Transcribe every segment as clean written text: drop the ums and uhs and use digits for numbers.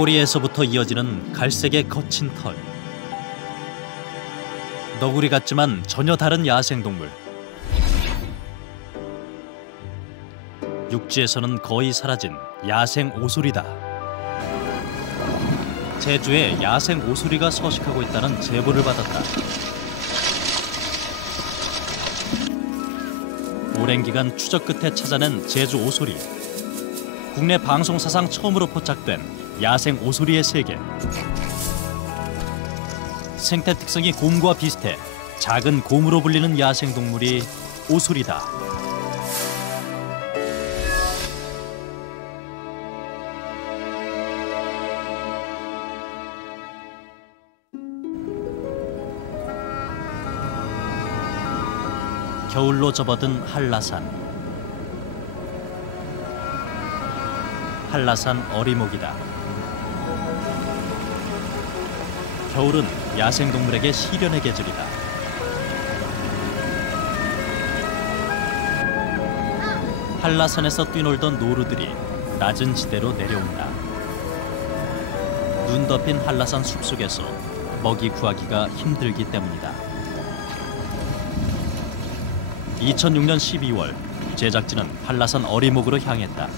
꼬리에서부터 이어지는 갈색의 거친 털. 너구리 같지만 전혀 다른 야생동물. 육지에서는 거의 사라진 야생 오소리다. 제주에 야생 오소리가 서식하고 있다는 제보를 받았다. 오랜 기간 추적 끝에 찾아낸 제주 오소리. 국내 방송사상 처음으로 포착된 야생 오소리의 세계. 생태 특성이 곰과 비슷해 작은 곰으로 불리는 야생동물이 오소리다. 겨울로 접어든 한라산. 한라산 어리목이다. 겨울은 야생동물에게 시련의 계절이다. 한라산에서 뛰놀던 노루들이 낮은 지대로 내려온다. 눈 덮인 한라산 숲속에서 먹이 구하기가 힘들기 때문이다. 2006년 12월 제작진은 한라산 어리목으로 향했다.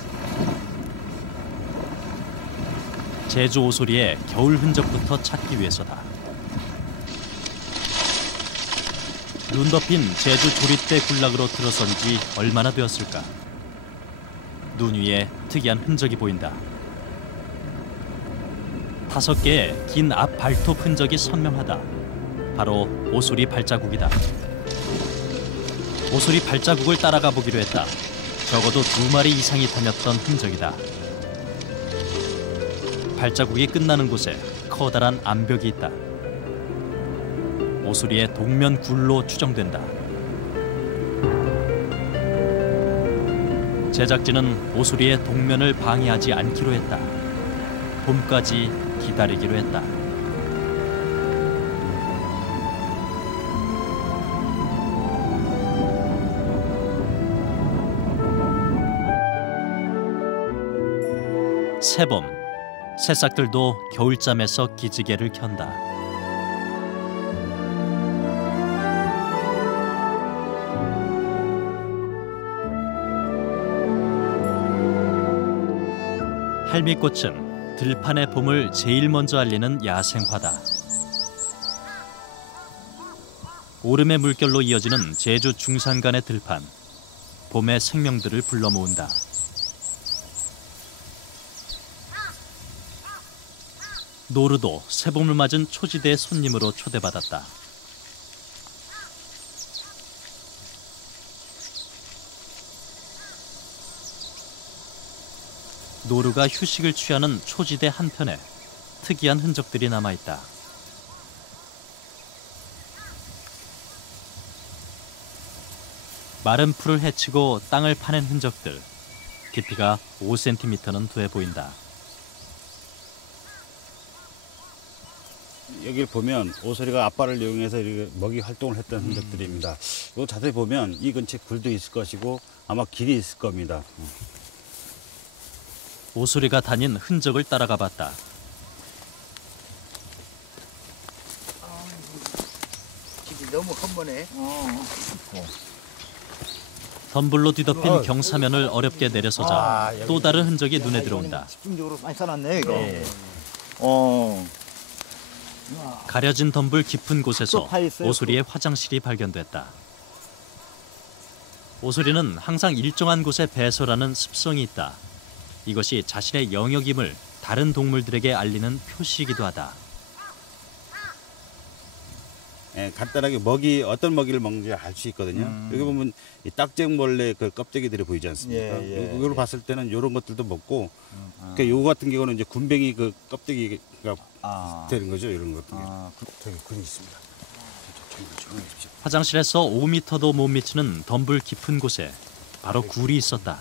제주 오소리의 겨울 흔적부터 찾기 위해서다. 눈 덮인 제주 조리대 군락으로 들어선 지 얼마나 되었을까. 눈 위에 특이한 흔적이 보인다. 5개의 긴 앞 발톱 흔적이 선명하다. 바로 오소리 발자국이다. 오소리 발자국을 따라가 보기로 했다. 적어도 2마리 이상이 다녔던 흔적이다. 발자국이 끝나는 곳에 커다란 암벽이 있다. 오소리의 동면 굴로 추정된다. 제작진은 오소리의 동면을 방해하지 않기로 했다. 봄까지 기다리기로 했다. 새봄, 새싹들도 겨울잠에서 기지개를 켠다. 할미꽃은 들판의 봄을 제일 먼저 알리는 야생화다. 오름의 물결로 이어지는 제주 중산간의 들판, 봄의 생명들을 불러 모은다. 노루도 새봄을 맞은 초지대의 손님으로 초대받았다. 노루가 휴식을 취하는 초지대 한편에 특이한 흔적들이 남아있다. 마른 풀을 헤치고 땅을 파낸 흔적들. 깊이가 5cm는 돼 보인다. 여기를 보면 오소리가 앞발을 이용해서 이렇게 먹이 활동을 했던 흔적들입니다. 이거 자세히 보면 이 근처에 굴도 있을 것이고 아마 길이 있을 겁니다. 오소리가 다닌 흔적을 따라가 봤다. 길이 너무 험하네. 덤불로 뒤덮인 경사면을 어렵게 내려서자 또 다른 흔적이 눈에 들어온다. 집중적으로 많이 써놨네 이거. 네. 가려진 덤불 깊은 곳에서 오소리의 화장실이 발견됐다. 오소리는 항상 일정한 곳에 배설하는 습성이 있다. 이것이 자신의 영역임을 다른 동물들에게 알리는 표시이기도 하다. 예, 간단하게 어떤 먹이를 먹는지 알 수 있거든요. 여기 보면 이 딱쟁벌레 그 껍데기들이 보이지 않습니까? 이걸 봤을 때는 이런 것들도 먹고, 그러니까 요거 같은 경우는 이제 군뱅이 그 껍데기가 되는 거죠, 이런 것들. 저기 굴이 있습니다. 화장실에서 5m도 못 미치는 덤불 깊은 곳에 바로 굴이 있었다.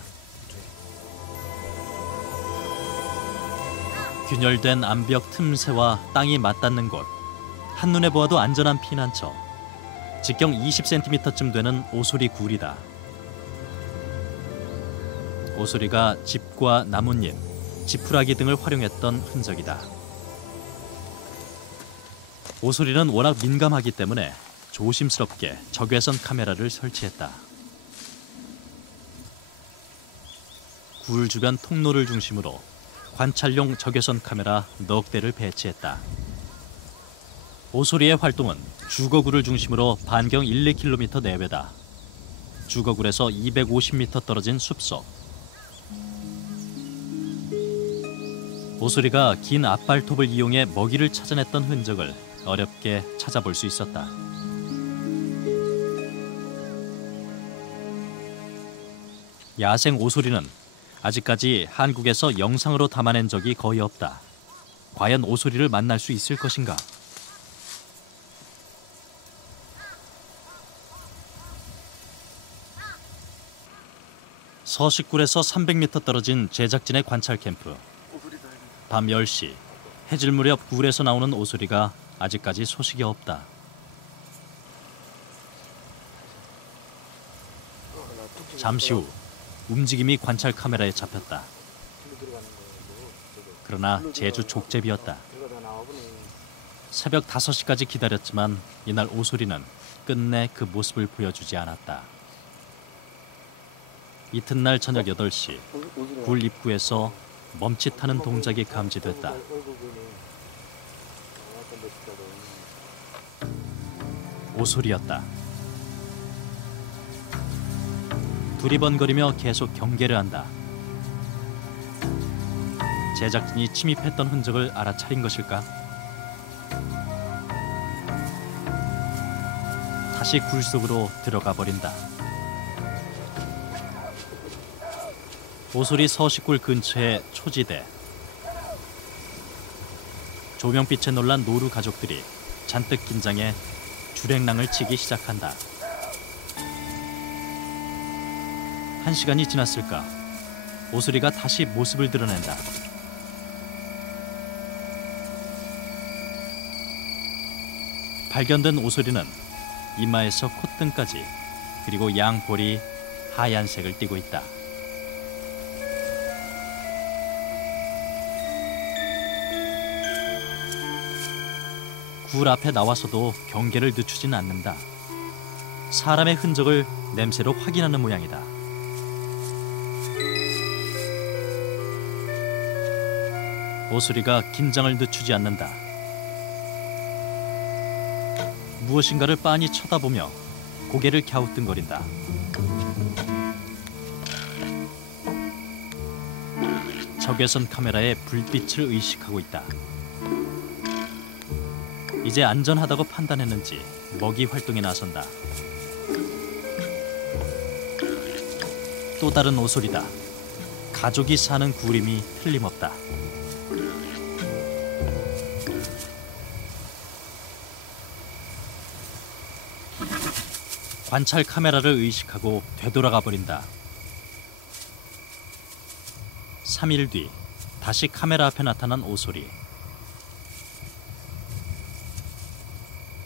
균열된 암벽 틈새와 땅이 맞닿는 곳. 한눈에 보아도 안전한 피난처. 직경 20cm쯤 되는 오소리 굴이다. 오소리가 집과 나뭇잎, 지푸라기 등을 활용했던 흔적이다. 오소리는 워낙 민감하기 때문에 조심스럽게 적외선 카메라를 설치했다. 굴 주변 통로를 중심으로 관찰용 적외선 카메라 넉 대를 배치했다. 오소리의 활동은 주거굴을 중심으로 반경 1, 2km 내외다. 주거굴에서 250m 떨어진 숲속. 오소리가 긴 앞발톱을 이용해 먹이를 찾아냈던 흔적을 어렵게 찾아볼 수 있었다. 야생 오소리는 아직까지 한국에서 영상으로 담아낸 적이 거의 없다. 과연 오소리를 만날 수 있을 것인가? 서식굴에서 300m 떨어진 제작진의 관찰 캠프. 밤 10시, 해질 무렵 굴에서 나오는 오소리가 아직까지 소식이 없다. 잠시 후 움직임이 관찰 카메라에 잡혔다. 그러나 제주 족제비였다. 새벽 5시까지 기다렸지만 이날 오소리는 끝내 그 모습을 보여주지 않았다. 이튿날 저녁 8시, 굴 입구에서 멈칫하는 동작이 감지됐다. 오소리였다. 두리번거리며 계속 경계를 한다. 제작진이 침입했던 흔적을 알아차린 것일까? 다시 굴 속으로 들어가 버린다. 오소리 서식굴 근처의 초지대. 조명빛에 놀란 노루 가족들이 잔뜩 긴장해 주랭랑을 치기 시작한다. 1시간이 지났을까? 오소리가 다시 모습을 드러낸다. 발견된 오소리는 이마에서 콧등까지 그리고 양 볼이 하얀색을 띠고 있다. 굴 앞에 나와서도 경계를 늦추진 않는다. 사람의 흔적을 냄새로 확인하는 모양이다. 오소리가 긴장을 늦추지 않는다. 무엇인가를 빤히 쳐다보며 고개를 갸우뚱거린다. 적외선 카메라의 불빛을 의식하고 있다. 이제 안전하다고 판단했는지 먹이 활동에 나선다. 또 다른 오소리다. 가족이 사는 굴임이 틀림없다. 관찰 카메라를 의식하고 되돌아가 버린다. 3일 뒤 다시 카메라 앞에 나타난 오소리.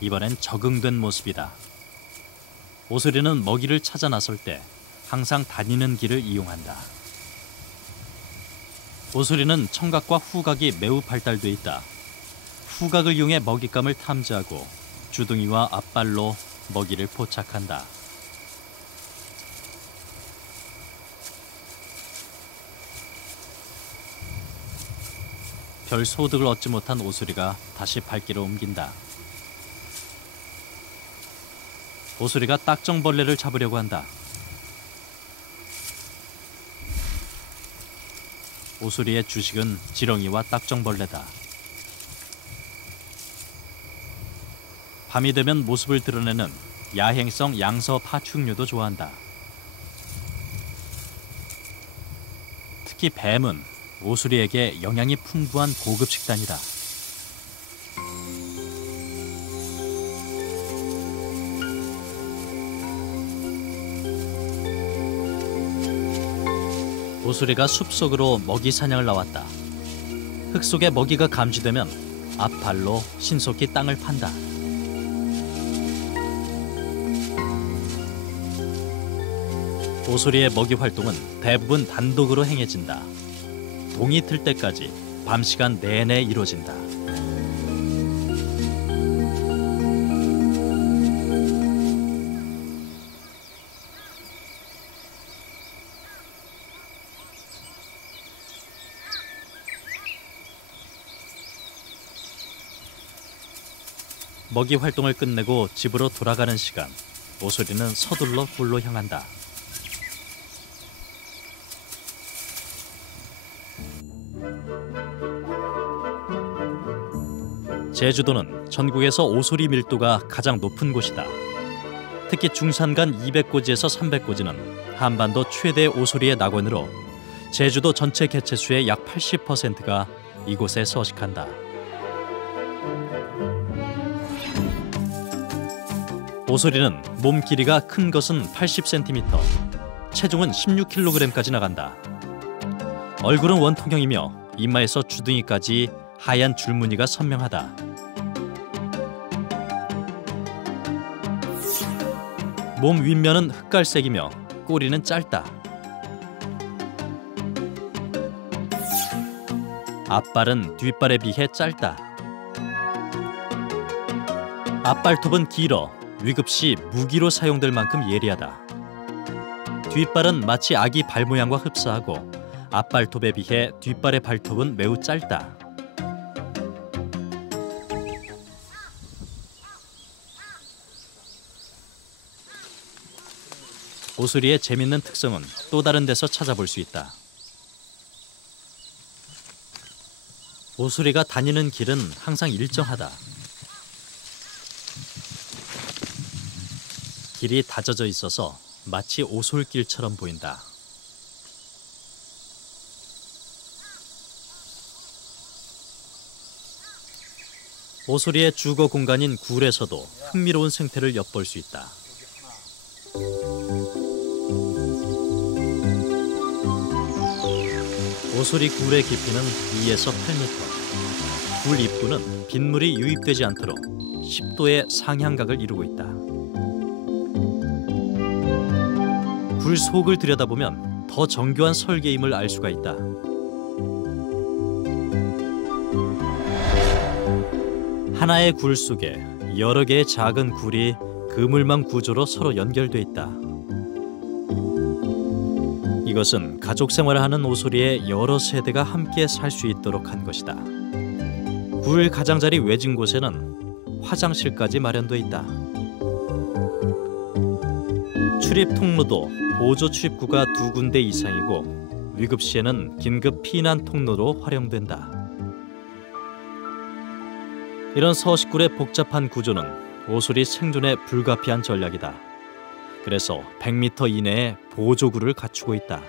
이번엔 적응된 모습이다. 오소리는 먹이를 찾아 나설 때 항상 다니는 길을 이용한다. 오소리는 청각과 후각이 매우 발달돼 있다. 후각을 이용해 먹잇감을 탐지하고 주둥이와 앞발로 먹이를 포착한다. 별 소득을 얻지 못한 오소리가 다시 발길을 옮긴다. 오소리가 딱정벌레를 잡으려고 한다. 오소리의 주식은 지렁이와 딱정벌레다. 밤이 되면 모습을 드러내는 야행성 양서 파충류도 좋아한다. 특히 뱀은 오소리에게 영양이 풍부한 고급 식단이다. 오소리가 숲속으로 먹이 사냥을 나왔다. 흙 속에 먹이가 감지되면 앞발로 신속히 땅을 판다. 오소리의 먹이 활동은 대부분 단독으로 행해진다. 동이 틀 때까지 밤 시간 내내 이루어진다. 먹이 활동을 끝내고 집으로 돌아가는 시간, 오소리는 서둘러 굴로 향한다. 제주도는 전국에서 오소리 밀도가 가장 높은 곳이다. 특히 중산간 200고지에서 300고지는 한반도 최대 오소리의 낙원으로 제주도 전체 개체수의 약 80%가 이곳에 서식한다. 오소리는 몸 길이가 큰 것은 80cm, 체중은 16kg까지 나간다. 얼굴은 원통형이며 이마에서 주둥이까지 하얀 줄무늬가 선명하다. 몸 윗면은 흑갈색이며 꼬리는 짧다. 앞발은 뒷발에 비해 짧다. 앞발톱은 길어 위급시 무기로 사용될 만큼 예리하다. 뒷발은 마치 아기 발 모양과 흡사하고 앞발톱에 비해 뒷발의 발톱은 매우 짧다. 오소리의 재밌는 특성은 또 다른 데서 찾아볼 수 있다. 오소리가 다니는 길은 항상 일정하다. 길이 다져져 있어서 마치 오솔길처럼 보인다. 오소리의 주거 공간인 굴에서도 흥미로운 생태를 엿볼 수 있다. 오소리 굴의 깊이는 2에서 8m. 굴 입구는 빗물이 유입되지 않도록 10도의 상향각을 이루고 있다. 굴 속을 들여다보면 더 정교한 설계임을 알 수가 있다. 하나의 굴 속에 여러 개의 작은 굴이 그물망 구조로 서로 연결돼 있다. 이것은 가족 생활을 하는 오소리의 여러 세대가 함께 살 수 있도록 한 것이다. 굴 가장자리 외진 곳에는 화장실까지 마련돼 있다. 출입 통로도 보조 출입구가 2군데 이상이고 위급 시에는 긴급 피난 통로로 활용된다. 이런 서식굴의 복잡한 구조는 오소리 생존에 불가피한 전략이다. 그래서 100m 이내에 보조구를 갖추고 있다.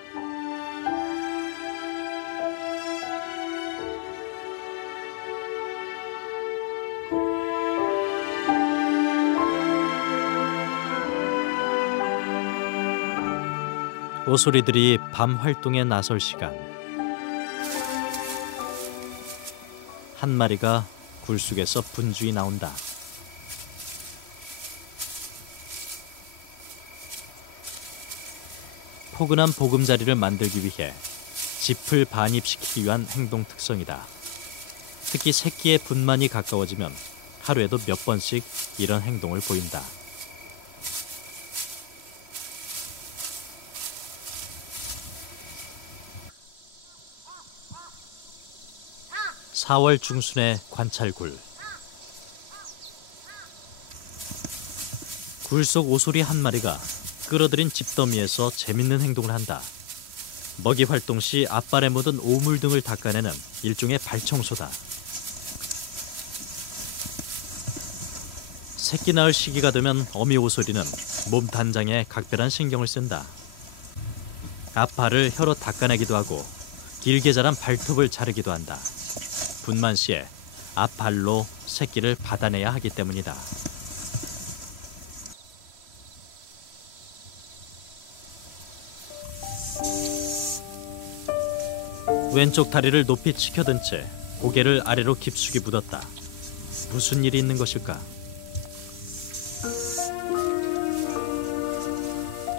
오소리들이 밤 활동에 나설 시간. 한 마리가 굴 속에서 분주히 나온다. 포근한 보금자리를 만들기 위해 짚을 반입시키기 위한 행동 특성이다. 특히 새끼의 분만이 가까워지면 하루에도 몇 번씩 이런 행동을 보인다. (4월) 중순의 관찰굴. 굴 속 오소리 한 마리가 끌어들인 집더미에서 재밌는 행동을 한다. 먹이 활동 시 앞발에 묻은 오물 등을 닦아내는 일종의 발청소다. 새끼 낳을 시기가 되면 어미 오소리는 몸 단장에 각별한 신경을 쓴다. 앞발을 혀로 닦아내기도 하고 길게 자란 발톱을 자르기도 한다. 분만 시에 앞발로 새끼를 받아내야 하기 때문이다. 왼쪽 다리를 높이 치켜든 채 고개를 아래로 깊숙이 묻었다. 무슨 일이 있는 것일까?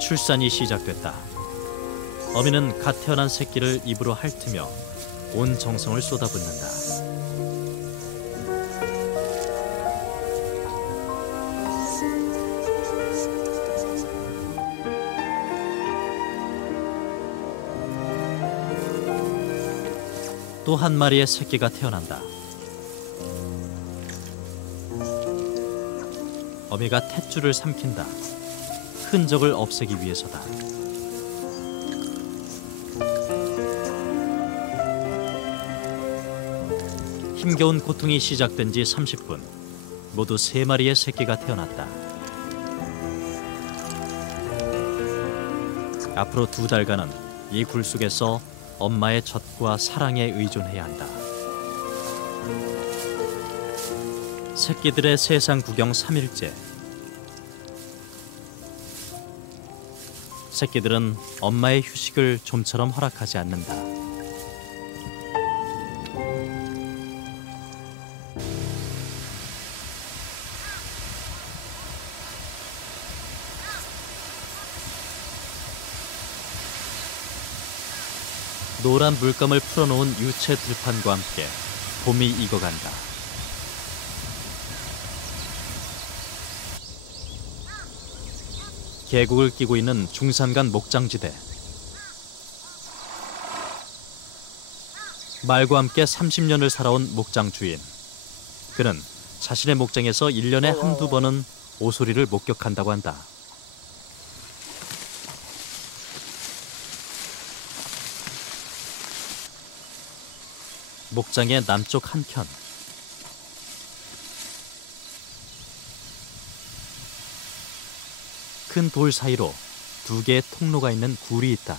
출산이 시작됐다. 어미는 갓 태어난 새끼를 입으로 핥으며 온 정성을 쏟아붓는다. 또 한 마리의 새끼가 태어난다. 어미가 탯줄을 삼킨다. 흔적을 없애기 위해서다. 힘겨운 고통이 시작된 지 30분. 모두 3마리의 새끼가 태어났다. 앞으로 2달간은 이 굴 속에서 엄마의 젖과 사랑에 의존해야 한다. 새끼들의 세상 구경 3일째. 새끼들은 엄마의 휴식을 좀처럼 허락하지 않는다. 노란 물감을 풀어놓은 유채 들판과 함께 봄이 익어간다. 계곡을 끼고 있는 중산간 목장지대. 말과 함께 30년을 살아온 목장 주인. 그는 자신의 목장에서 1년에 한두 번은 오소리를 목격한다고 한다. 목장의 남쪽 한켠. 큰 돌 사이로 2개의 통로가 있는 굴이 있다.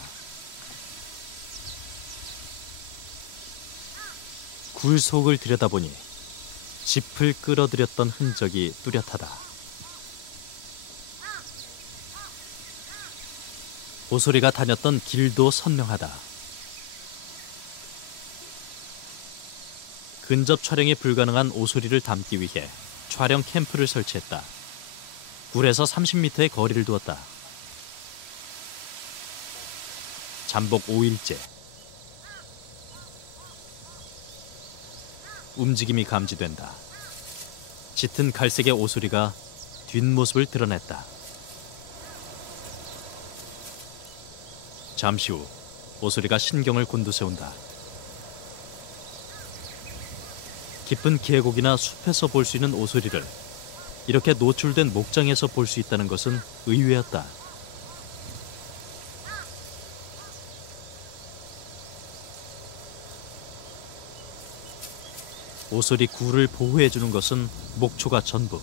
굴 속을 들여다보니 짚을 끌어들였던 흔적이 뚜렷하다. 오소리가 다녔던 길도 선명하다. 근접 촬영이 불가능한 오소리를 담기 위해 촬영 캠프를 설치했다. 굴에서 30m의 거리를 두었다. 잠복 5일째. 움직임이 감지된다. 짙은 갈색의 오소리가 뒷모습을 드러냈다. 잠시 후 오소리가 신경을 곤두세운다. 깊은 계곡이나 숲에서 볼 수 있는 오소리를 이렇게 노출된 목장에서 볼 수 있다는 것은 의외였다. 오소리 굴을 보호해주는 것은 목초가 전부.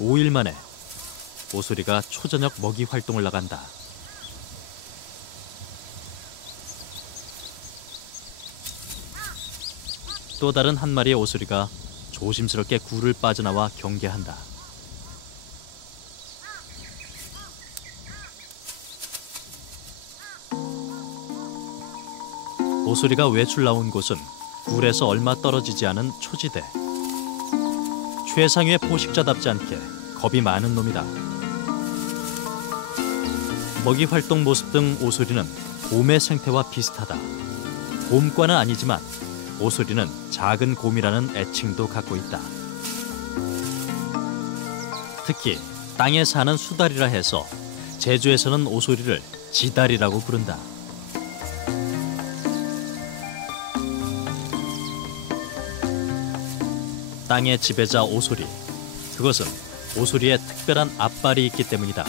5일 만에 오소리가 초저녁 먹이 활동을 나간다. 또 다른 한 마리의 오소리가 조심스럽게 굴을 빠져나와 경계한다. 오소리가 외출 나온 곳은 굴에서 얼마 떨어지지 않은 초지대. 최상위의 포식자답지 않게 겁이 많은 놈이다. 먹이 활동 모습 등 오소리는 곰의 생태와 비슷하다. 곰과는 아니지만 오소리는 작은 곰이라는 애칭도 갖고 있다. 특히 땅에 사는 수달이라 해서 제주에서는 오소리를 지달이라고 부른다. 땅의 지배자 오소리. 그것은 오소리에 특별한 앞발이 있기 때문이다.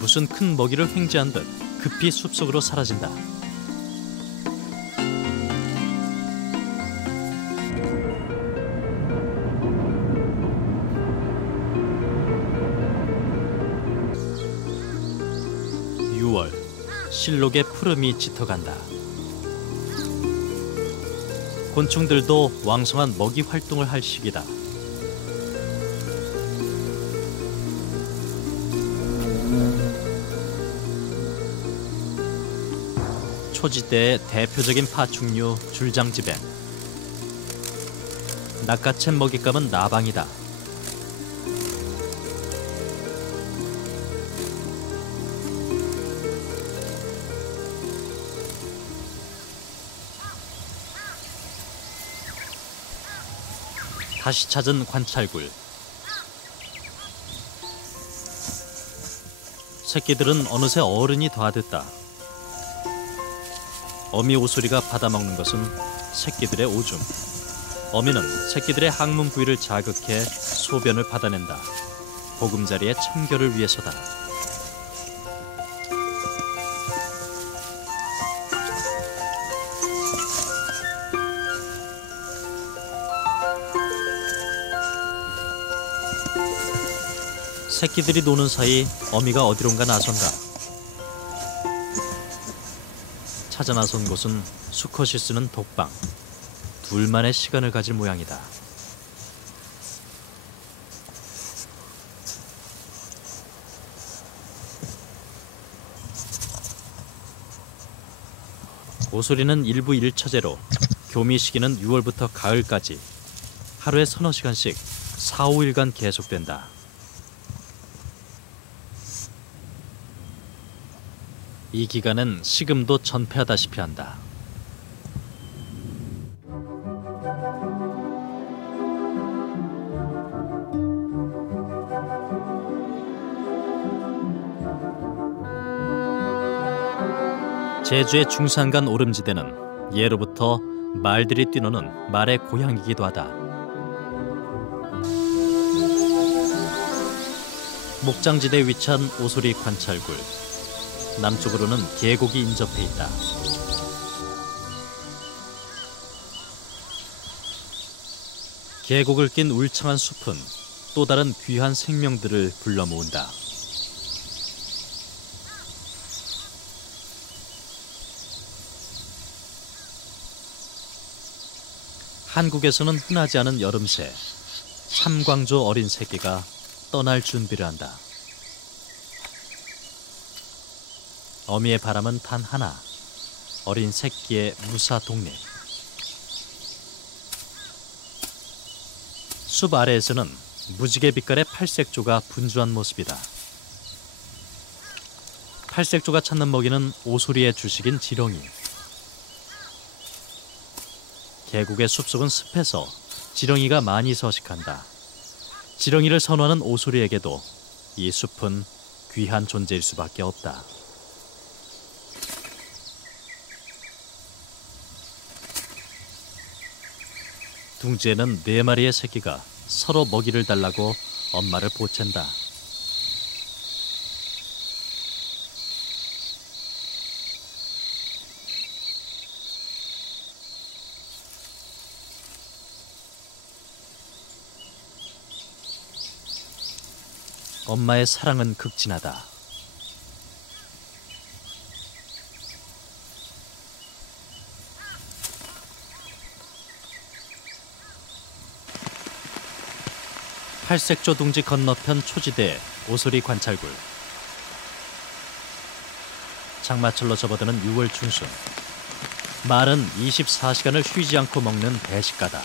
무슨 큰 먹이를 횡재한 듯 급히 숲속으로 사라진다. 실록의 푸름이 짙어간다. 곤충들도 왕성한 먹이 활동을 할 시기다. 초지대의 대표적인 파충류 줄장지뱀. 낚아챈 먹잇감은 나방이다. 다시 찾은 관찰굴. 새끼들은 어느새 어른이 다 됐다. 어미 오소리가 받아먹는 것은 새끼들의 오줌. 어미는 새끼들의 항문 부위를 자극해 소변을 받아낸다. 보금자리의 청결을 위해서다. 새끼들이 노는 사이 어미가 어디론가 나선다. 찾아 나선 곳은 수컷이 쓰는 독방. 둘만의 시간을 가질 모양이다. 오소리는 일부 일처제로 교미 시기는 6월부터 가을까지 하루에 서너 시간씩 4, 5일간 계속된다. 이 기간은 식음도 전폐하다시피 한다. 제주의 중산간 오름지대는 예로부터 말들이 뛰노는 말의 고향이기도 하다. 목장지대에 위치한 오소리 관찰굴. 남쪽으로는 계곡이 인접해 있다. 계곡을 낀 울창한 숲은 또 다른 귀한 생명들을 불러 모은다. 한국에서는 흔하지 않은 여름새, 삼광조 어린 새끼가 떠날 준비를 한다. 어미의 바람은 단 하나, 어린 새끼의 무사 독립. 숲 아래에서는 무지개 빛깔의 팔색조가 분주한 모습이다. 팔색조가 찾는 먹이는 오소리의 주식인 지렁이. 계곡의 숲속은 습해서 지렁이가 많이 서식한다. 지렁이를 선호하는 오소리에게도 이 숲은 귀한 존재일 수밖에 없다. 둥지에는 4마리의 새끼가 서로 먹이를 달라고 엄마를 보챈다. 엄마의 사랑은 극진하다. 팔색조 둥지 건너편 초지대 오소리 관찰굴. 장마철로 접어드는 6월 중순. 말은 24시간을 쉬지 않고 먹는 대식가다.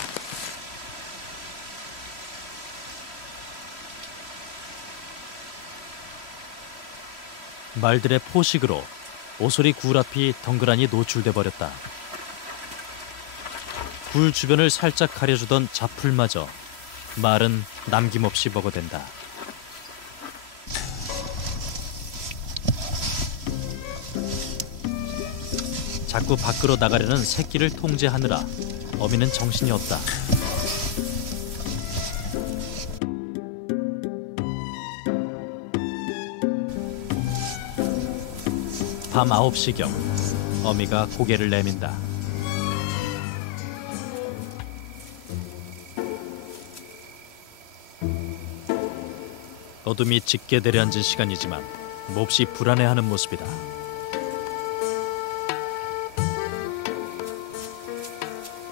말들의 포식으로 오소리 굴 앞이 덩그러니 노출돼 버렸다. 굴 주변을 살짝 가려주던 자풀마저 말은 남김없이 먹어댄다. 자꾸 밖으로 나가려는 새끼를 통제하느라 어미는 정신이 없다. 밤 9시경 어미가 고개를 내민다. 어둠이 짙게 내려앉은 시간이지만 몹시 불안해하는 모습이다.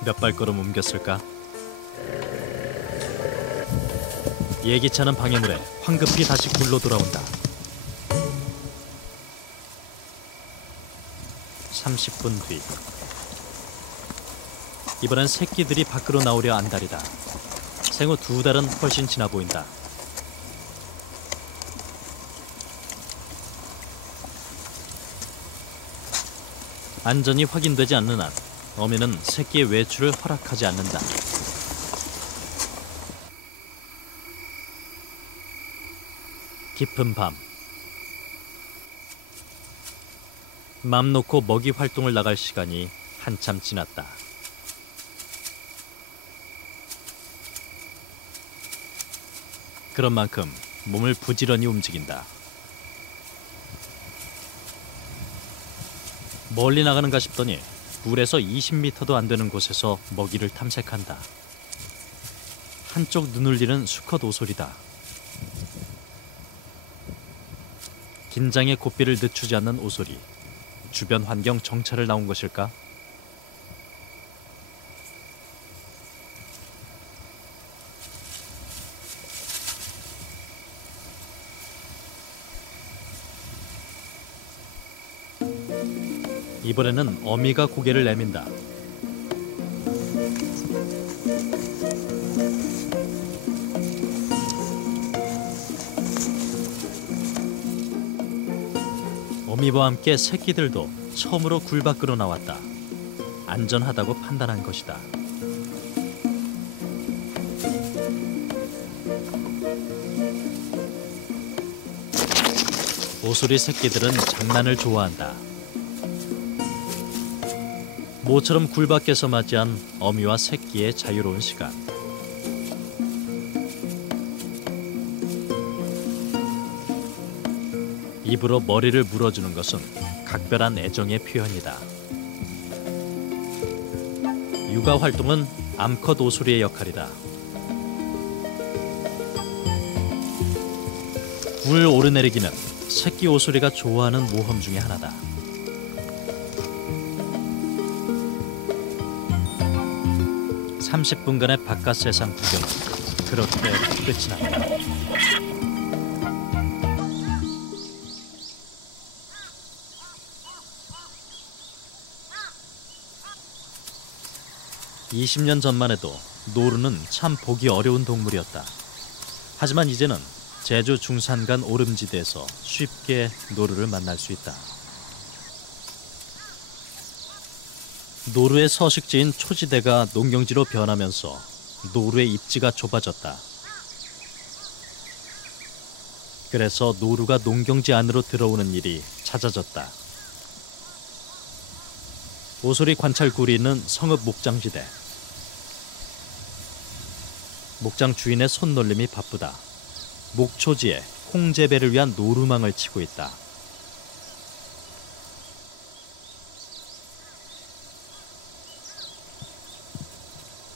몇 발걸음 옮겼을까? 예기치 않은 방해물에 황급히 다시 굴로 돌아온다. 30분 뒤. 이번엔 새끼들이 밖으로 나오려 안달이다. 생후 2달은 훨씬 지나 보인다. 안전이 확인되지 않는 한 어미는 새끼의 외출을 허락하지 않는다. 깊은 밤. 맘 놓고 먹이 활동을 나갈 시간이 한참 지났다. 그런 만큼 몸을 부지런히 움직인다. 멀리 나가는가 싶더니 물에서 20m도 안 되는 곳에서 먹이를 탐색한다. 한쪽 눈을 리는 수컷 오소리다. 긴장의 고삐를 늦추지 않는 오소리. 주변 환경 정찰을 나온 것일까? 이번에는 어미가 고개를 내민다. 어미와 함께 새끼들도 처음으로 굴 밖으로 나왔다. 안전하다고 판단한 것이다. 오소리 새끼들은 장난을 좋아한다. 모처럼 굴 밖에서 맞이한 어미와 새끼의 자유로운 시간. 입으로 머리를 물어주는 것은 각별한 애정의 표현이다. 육아 활동은 암컷 오소리의 역할이다. 굴 오르내리기는 새끼 오소리가 좋아하는 모험 중에 하나다. 30분간의 바깥 세상 구경은 그렇게 끝이 났다. (20년) 전만 해도 노루는 참 보기 어려운 동물이었다. 하지만 이제는 제주 중산간 오름지대에서 쉽게 노루를 만날 수 있다. 노루의 서식지인 초지대가 농경지로 변하면서 노루의 입지가 좁아졌다. 그래서 노루가 농경지 안으로 들어오는 일이 잦아졌다. 오소리 관찰굴이 있는 성읍 목장지대. 목장 주인의 손놀림이 바쁘다. 목초지에 콩재배를 위한 노루망을 치고 있다.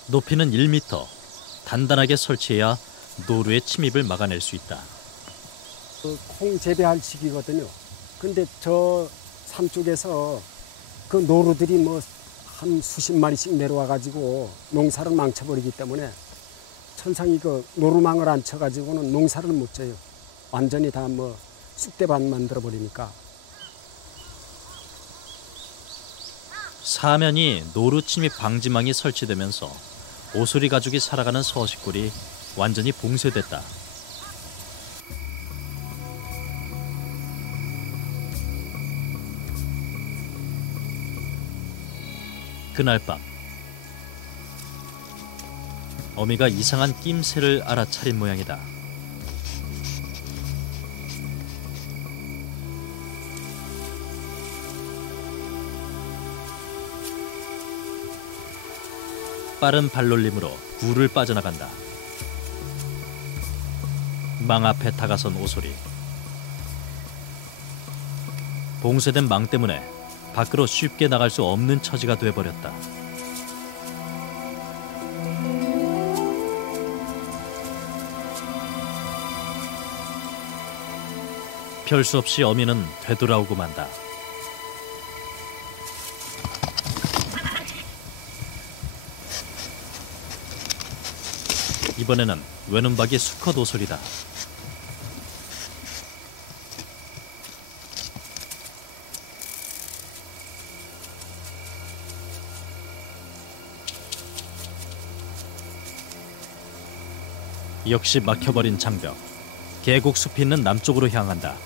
높이는 1m, 단단하게 설치해야 노루의 침입을 막아낼 수 있다. 콩 재배할 시기거든요. 근데 저 산 쪽에서 그 노루들이 뭐 한 수십 마리씩 내려와가지고 농사를 망쳐버리기 때문에 천상이 그 노루망을 안 쳐가지고는 농사를 못 져요. 완전히 다 뭐 쑥대밭 만들어버리니까. 사면이 노루 침입 방지망이 설치되면서 오소리 가족이 살아가는 서식굴이 완전히 봉쇄됐다. 그날 밤 어미가 이상한 낌새를 알아차린 모양이다. 빠른 발놀림으로 굴을 빠져나간다. 망 앞에 다가선 오소리. 봉쇄된 망 때문에 밖으로 쉽게 나갈 수 없는 처지가 돼버렸다. 별 수 없이 어미는 되돌아오고 만다. 이번에는 외눈박이 수컷 오소리다. 역시 막혀버린 장벽. 계곡숲이 있는 남쪽으로 향한다.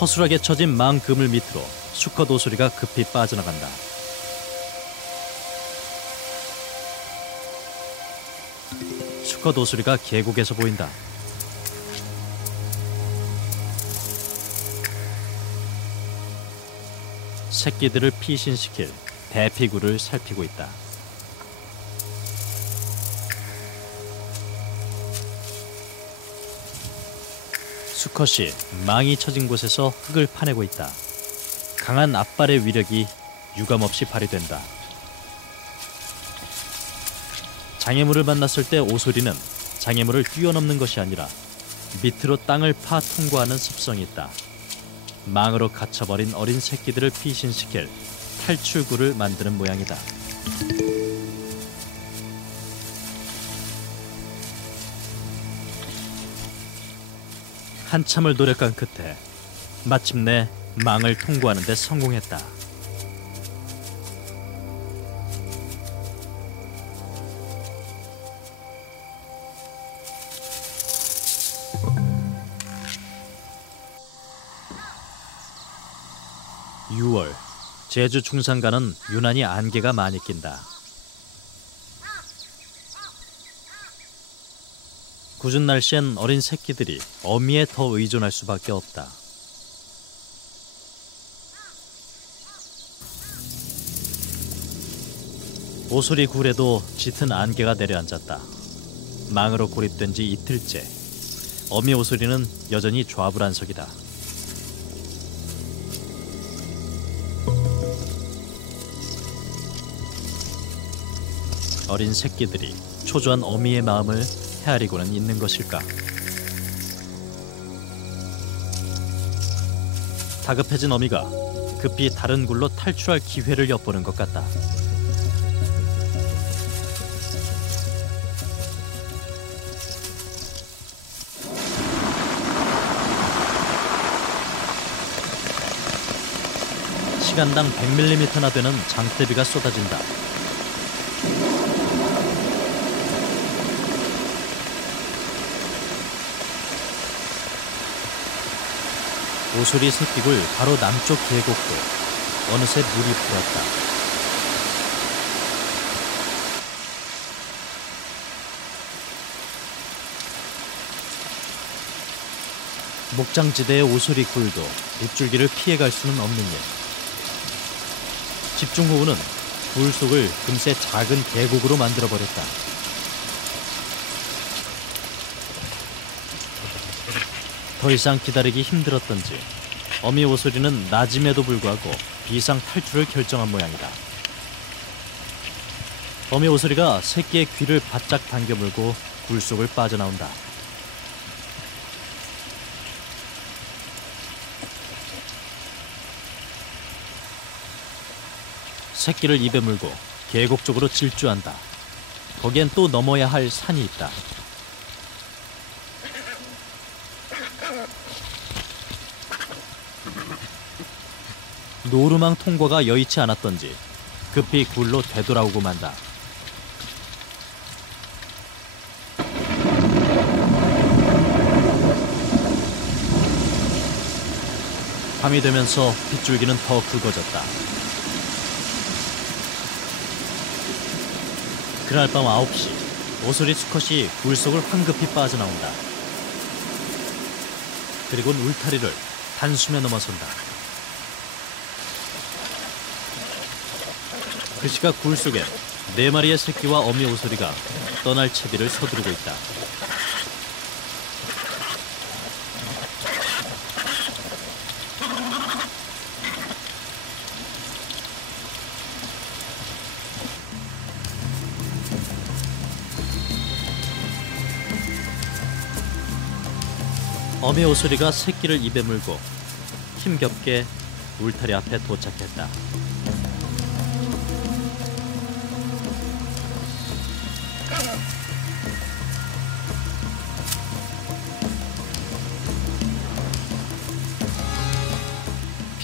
허술하게 쳐진 망 그물 밑으로 수컷 오소리가 급히 빠져나간다. 수컷 오소리가 계곡에서 보인다. 새끼들을 피신시킬 대피구를 살피고 있다. 수컷이 망이 쳐진 곳에서 흙을 파내고 있다. 강한 앞발의 위력이 유감없이 발휘된다. 장애물을 만났을 때 오소리는 장애물을 뛰어넘는 것이 아니라 밑으로 땅을 파 통과하는 습성이 있다. 망으로 갇혀버린 어린 새끼들을 피신시킬 탈출구를 만드는 모양이다. 한참을 노력한 끝에 마침내 망을 통과하는 데 성공했다. 제주 중산가는 유난히 안개가 많이 낀다. 궂은 날씨엔 어린 새끼들이 어미에 더 의존할 수밖에 없다. 오소리 굴에도 짙은 안개가 내려앉았다. 망으로 고립된 지 이틀째. 어미 오소리는 여전히 좌불안석이다. 어린 새끼들이 초조한 어미의 마음을 헤아리고는 있는 것일까? 다급해진 어미가 급히 다른 굴로 탈출할 기회를 엿보는 것 같다. 시간당 100mm나 되는 장대비가 쏟아진다. 오소리 새끼굴 바로 남쪽 계곡도 어느새 물이 불었다. 목장지대의 오소리 굴도 입줄기를 피해갈 수는 없는 일. 집중호우는 굴 속을 금세 작은 계곡으로 만들어버렸다. 더 이상 기다리기 힘들었던지 어미 오소리는 낮임에도 불구하고 비상 탈출을 결정한 모양이다. 어미 오소리가 새끼의 귀를 바짝 당겨 물고 굴 속을 빠져나온다. 새끼를 입에 물고 계곡 쪽으로 질주한다. 거기엔 또 넘어야 할 산이 있다. 노루망 통과가 여의치 않았던지 급히 굴로 되돌아오고 만다. 밤이 되면서 빗줄기는 더 굵어졌다. 그날 밤 9시 오소리 수컷이 굴 속을 황급히 빠져나온다. 그리고는 울타리를 단숨에 넘어선다. 그 시각 굴 속에 4마리의 새끼와 어미 오소리가 떠날 채비를 서두르고 있다. 어미 오소리가 새끼를 입에 물고 힘겹게 울타리 앞에 도착했다.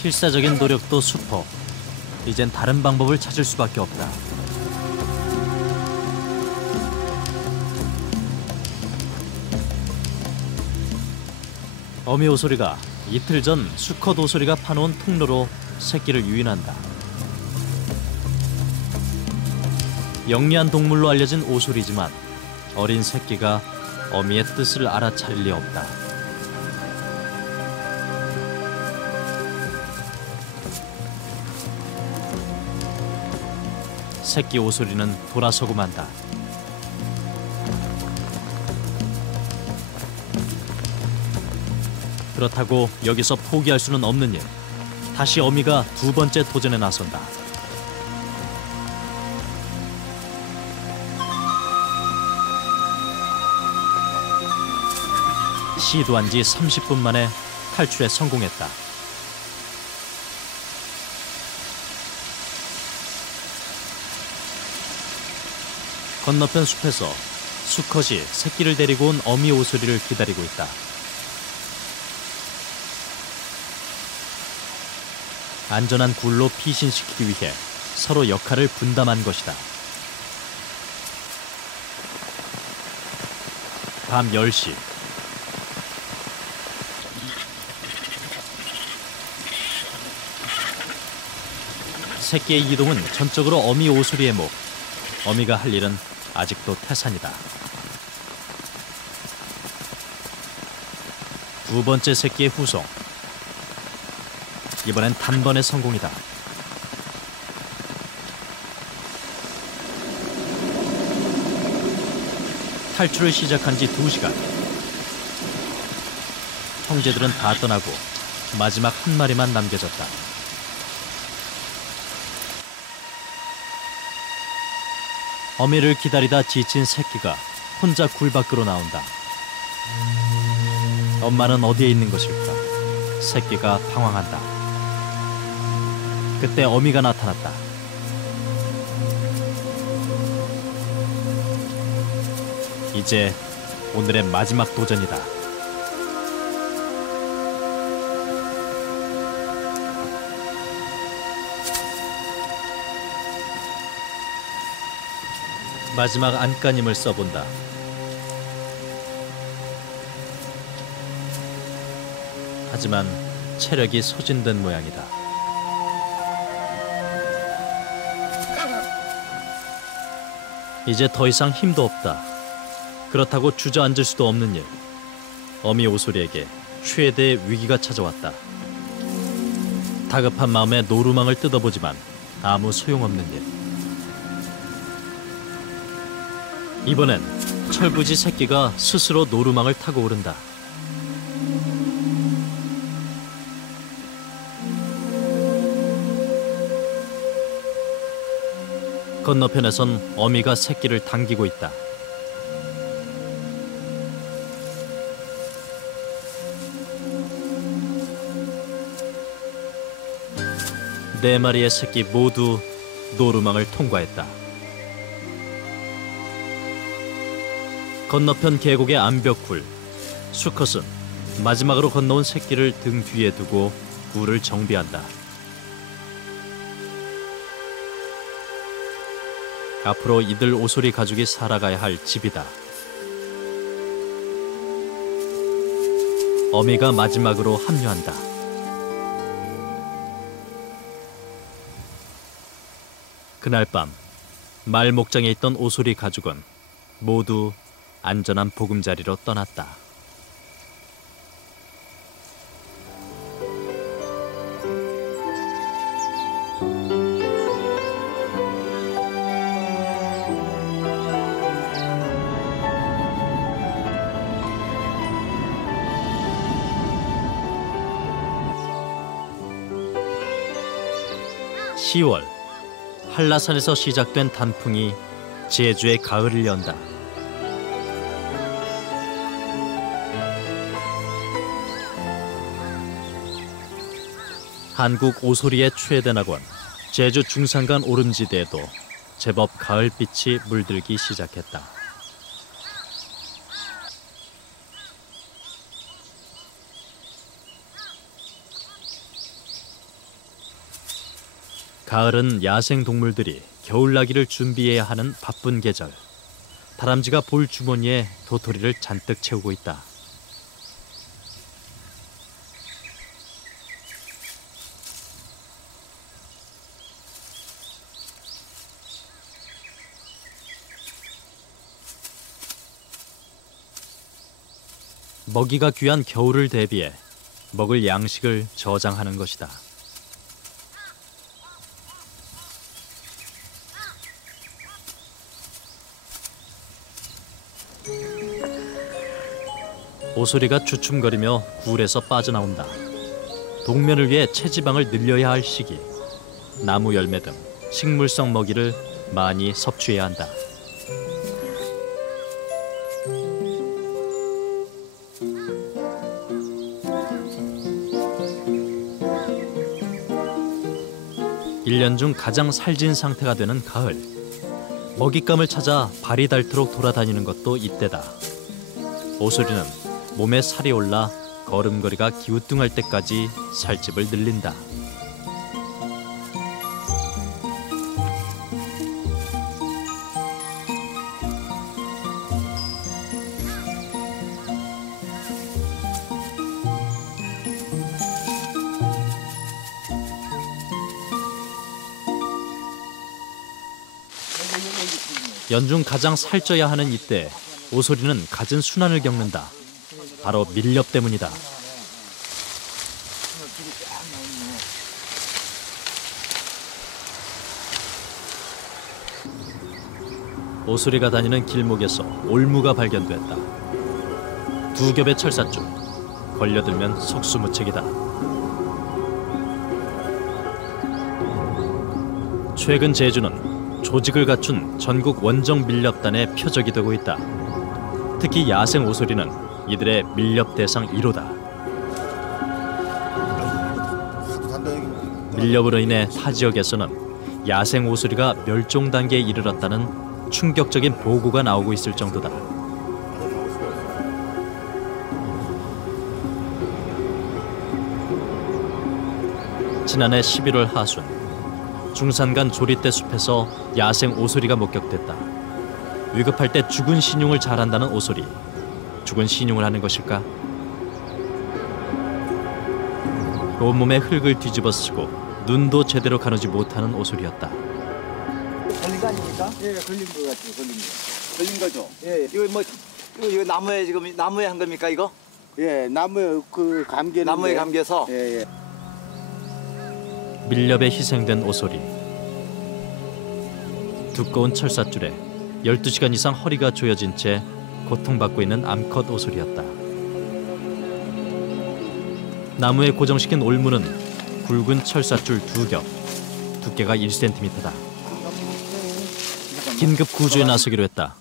필사적인 노력도 수포. 이젠 다른 방법을 찾을 수밖에 없다. 어미 오소리가 이틀 전 수컷 오소리가 파놓은 통로로 새끼를 유인한다. 영리한 동물로 알려진 오소리지만 어린 새끼가 어미의 뜻을 알아차릴 리 없다. 새끼 오소리는 돌아서고 만다. 그렇다고 여기서 포기할 수는 없는 일. 다시 어미가 두 번째 도전에 나선다. 시도한 지 30분 만에 탈출에 성공했다. 건너편 숲에서 수컷이 새끼를 데리고 온 어미 오소리를 기다리고 있다. 안전한 굴로 피신시키기 위해 서로 역할을 분담한 것이다. 밤 10시. 새끼의 이동은 전적으로 어미 오소리의 목. 어미가 할 일은 아직도 태산이다. 두 번째 새끼의 후송. 이번엔 단번에 성공이다. 탈출을 시작한 지 2시간. 형제들은 다 떠나고 마지막 한 마리만 남겨졌다. 어미를 기다리다 지친 새끼가 혼자 굴 밖으로 나온다. 엄마는 어디에 있는 것일까? 새끼가 방황한다. 그때 어미가 나타났다. 이제 오늘의 마지막 도전이다. 마지막 안간힘을 써본다. 하지만 체력이 소진된 모양이다. 이제 더 이상 힘도 없다. 그렇다고 주저앉을 수도 없는 일. 어미 오소리에게 최대의 위기가 찾아왔다. 다급한 마음에 노루망을 뜯어보지만 아무 소용없는 일. 이번엔 철부지 새끼가 스스로 노루망을 타고 오른다. 건너편에선 어미가 새끼를 당기고 있다. 네 마리의 새끼 모두 노루망을 통과했다. 건너편 계곡의 암벽굴. 수컷은 마지막으로 건너온 새끼를 등 뒤에 두고 굴을 정비한다. 앞으로 이들 오소리 가족이 살아가야 할 집이다. 어미가 마지막으로 합류한다. 그날 밤 말 목장에 있던 오소리 가족은 모두 안전한 보금자리로 떠났다. (10월) 한라산에서 시작된 단풍이 제주의 가을을 연다. 한국 오소리의 최대 낙원, 제주 중산간 오름지대에도 제법 가을빛이 물들기 시작했다. 가을은 야생 동물들이 겨울나기를 준비해야 하는 바쁜 계절. 다람쥐가 볼 주머니에 도토리를 잔뜩 채우고 있다. 먹이가 귀한 겨울을 대비해 먹을 양식을 저장하는 것이다. 오소리가 주춤거리며 굴에서 빠져나온다. 동면을 위해 체지방을 늘려야 할 시기. 나무 열매 등 식물성 먹이를 많이 섭취해야 한다. 일 년 중 가장 살진 상태가 되는 가을. 먹잇감을 찾아 발이 닳도록 돌아다니는 것도 이때다. 오소리는 몸에 살이 올라 걸음걸이가 기우뚱할 때까지 살집을 늘린다. 연중 가장 살쪄야 하는 이때 오소리는 갖은 순환을 겪는다. 바로 밀렵 때문이다. 오소리가 다니는 길목에서 올무가 발견됐다. 두 겹의 철사줄, 걸려들면 속수무책이다. 최근 제주는 조직을 갖춘 전국 원정 밀렵단의 표적이 되고 있다. 특히 야생 오소리는 이들의 밀렵 대상 1호다. 밀렵으로 인해 타 지역에서는 야생 오소리가 멸종 단계에 이르렀다는 충격적인 보고가 나오고 있을 정도다. 지난해 11월 하순 중산간 조리대 숲에서 야생 오소리가 목격됐다. 위급할 때 죽은 신용을 잘한다는 오소리. 죽은 신용을 하는 것일까? 온몸에 흙을 뒤집어 쓰고 눈도 제대로 가누지 못하는 오소리였다. 걸린 거 아닙니까? 예, 걸린 거 같아요. 걸린 거. 걸린 거죠? 예, 이거 뭐 이거 나무에 지금 나무에 한 겁니까 이거? 예, 나무에 그 감겨. 나무에 감겨서. 예, 예. 밀렵에 희생된 오소리. 두꺼운 철사줄에 12시간 이상 허리가 조여진 채 고통받고 있는 암컷 오소리였다. 나무에 고정시킨 올무는 굵은 철사줄 2겹, 두께가 1cm다. 긴급 구조에 나서기로 했다.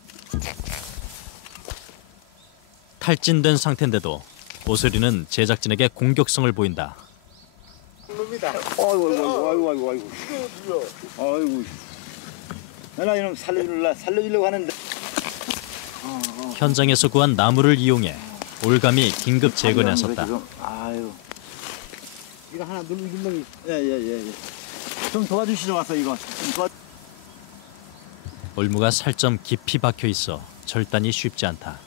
탈진된 상태인데도 오소리는 제작진에게 공격성을 보인다. 아이고. 아이고. 내가 이놈 살려주려고 하는데. 현장에서 구한 나무를 이용해 올감이 긴급 제거에 나섰다. 아유. 이거 하나 누르기. 예. 좀 도와주시러 와서 이거. 올무가 살점 깊이 박혀 있어 절단이 쉽지 않다.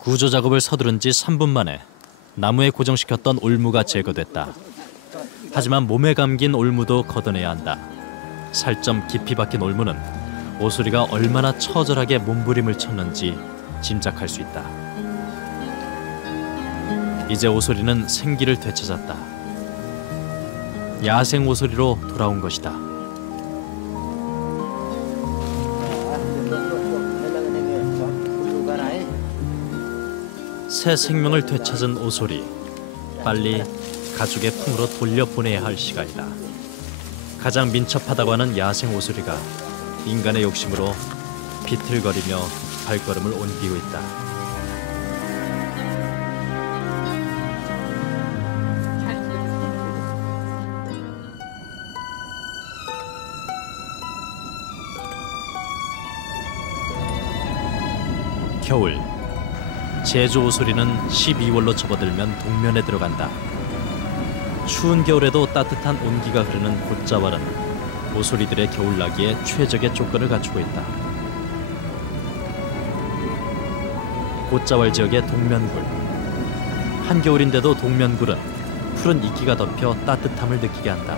구조 작업을 서두른 지 3분 만에 나무에 고정시켰던 올무가 제거됐다. 하지만 몸에 감긴 올무도 걷어내야 한다. 살점 깊이 박힌 올무는 오소리가 얼마나 처절하게 몸부림을 쳤는지 짐작할 수 있다. 이제 오소리는 생기를 되찾았다. 야생 오소리로 돌아온 것이다. 새 생명을 되찾은 오소리. 빨리 가족의 품으로 돌려보내야 할 시간이다. 가장 민첩하다고 하는 야생 오소리가 인간의 욕심으로 비틀거리며 발걸음을 옮기고 있다. 겨울. 제주 오소리는 12월로 접어들면 동면에 들어간다. 추운 겨울에도 따뜻한 온기가 흐르는 곶자왈은 오소리들의 겨울나기에 최적의 조건을 갖추고 있다. 곶자왈 지역의 동면굴. 한겨울인데도 동면굴은 푸른 이끼가 덮여 따뜻함을 느끼게 한다.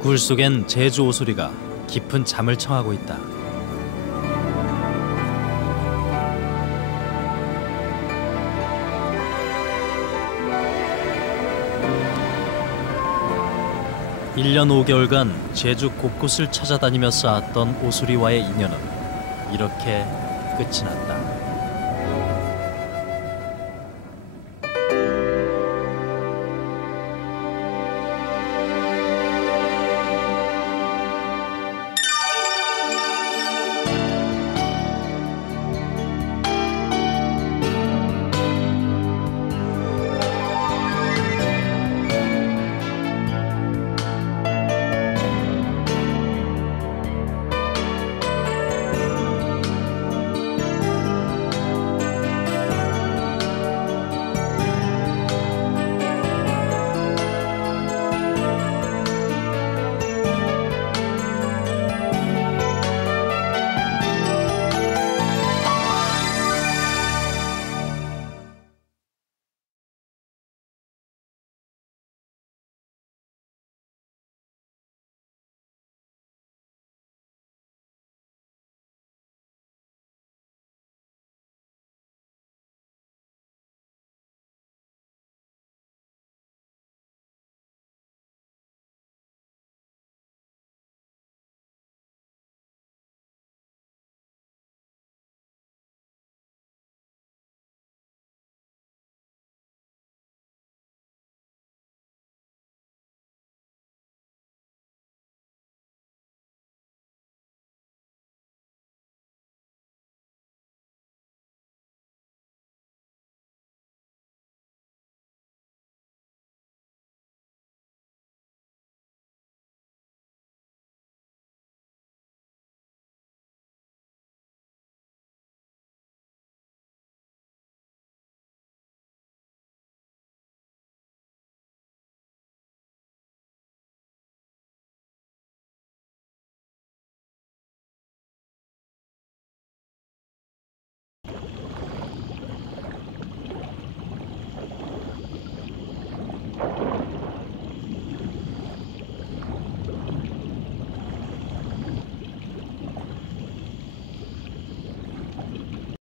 굴 속엔 제주 오소리가 깊은 잠을 청하고 있다. 1년 5개월간 제주 곳곳을 찾아다니며 쌓았던 오수리와의 인연은 이렇게 끝이 났다.